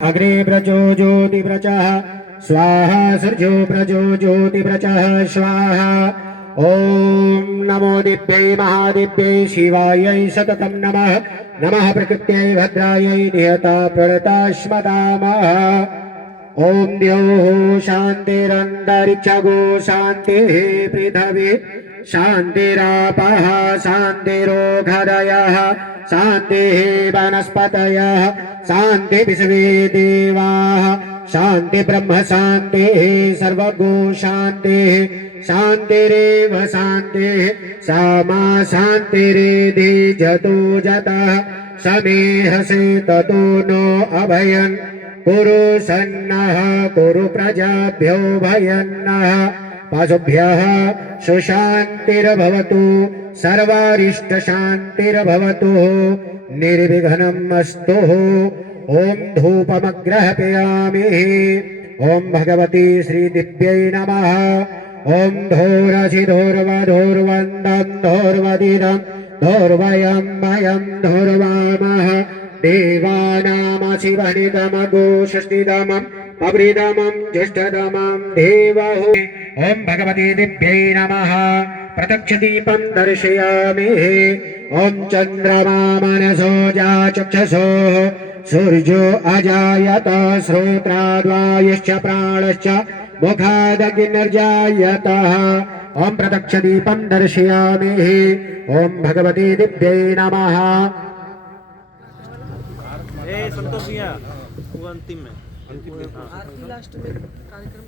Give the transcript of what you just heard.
अग्रे व्रजो ज्योतिव्रचः स्वाहा सर्जो व्रजो ज्योतिव्रचः स्वाहा। ओम नमो दिव्यै महादिव्यै शिवायै सततं नमः। नमः प्रकृत्यै भद्रायै नियता प्रणताश्मदामः। ओम द्यौः शान्तिरन्तरिक्षगो शान्तिः पृथिवी शान्तिरापः शान्तिरोषधयः शान्तिः वनस्पतयः शान्ति विश्वे देवाः शान्ति ब्रह्म शान्तिः सर्वगो शान्तिः शान्तिरेव शान्तिः सामा शान्तिरेधि जतो जतः समेहसे ततो नो अभयन् कुरु सन्नः कुरु प्रजाभ्यो भयन्नः पाशुभ्यः सुशान्तिर्भवतु सर्वारिष्टशान्तिर्भवतु निर्विघ्नम् अस्तु। ओम धूपमग्रहपयामि। ओम भगवती श्री दिव्यै नमः। ओम धोरसिधोर्वधोर्वन्दं धोर्वदिदं धोर्वयं मयं धोर्वामः देवानामशिवनिदमगो षष्टिदमं अवृदमं ज्येष्ठदमं देवहो। ओम भगवती दिव्यै नमः। प्रत्यक्षदीपं दर्शयामि। ओम चन्द्रमा मनसो जाचक्षसो सूर्यो अजायत श्रोत्राद्वायुश्च प्राणश्च मुखादग्निर्जायतः। ओम प्रत्यक्षदीपं दर्शयामि। ओम भगवती दिव्यै नमः। संतोष भैया वो अंतिम में आरती लास्ट में कार्यक्रम